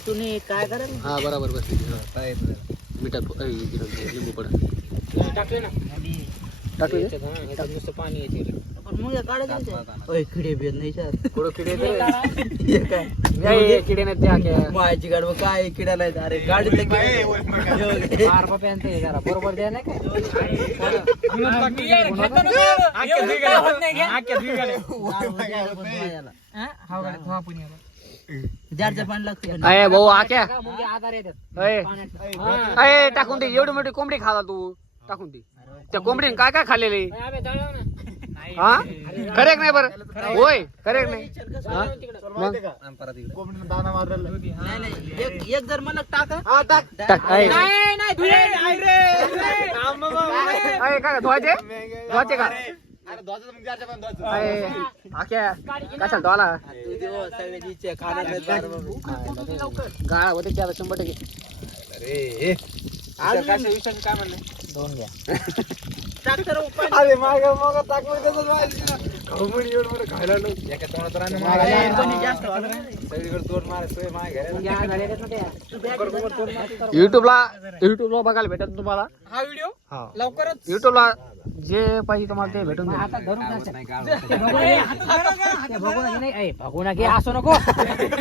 तुम्ही काय करा हा बरोबर बस मिठात लिंबू पडा टाकले ना टाकले नुसतं पाणी येते मग काढायचं किडे बेद नाही कुठं किडे काय किडे नाही मायाची गाडव काय किडा नाही अरे गाडी बरोबर द्या नाही जारचं पाणी लागतं अय भाऊ आक्या आधार येतात अय टाकून दे एवढी मोठी कोंबडी खाला तू टाकून दे त्या कोंबडीने काय काय खाल्लेले हा करेक नाही बरं होय करेक नाही एक जर मला टाका काय धुवायचे धुवायचे का कशाला धुवाला गाळा होते की आता 100% काय म्हणणं दोन घ्या अरे माग मग टाकलं खायला युट्यूबला बघायला भेटत तुम्हाला हा व्हिडिओ लवकरच युट्यूबला जे पाहिजे तुम्हाला ते भेटून आता धरून बघू नका असं नको